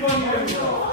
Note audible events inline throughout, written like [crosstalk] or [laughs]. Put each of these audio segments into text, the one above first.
일본이면서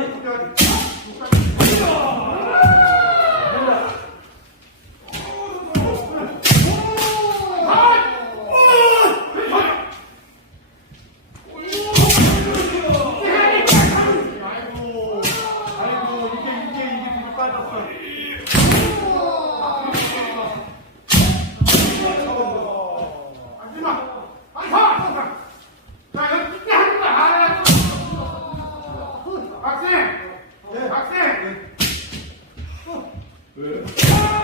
Yeah. [laughs]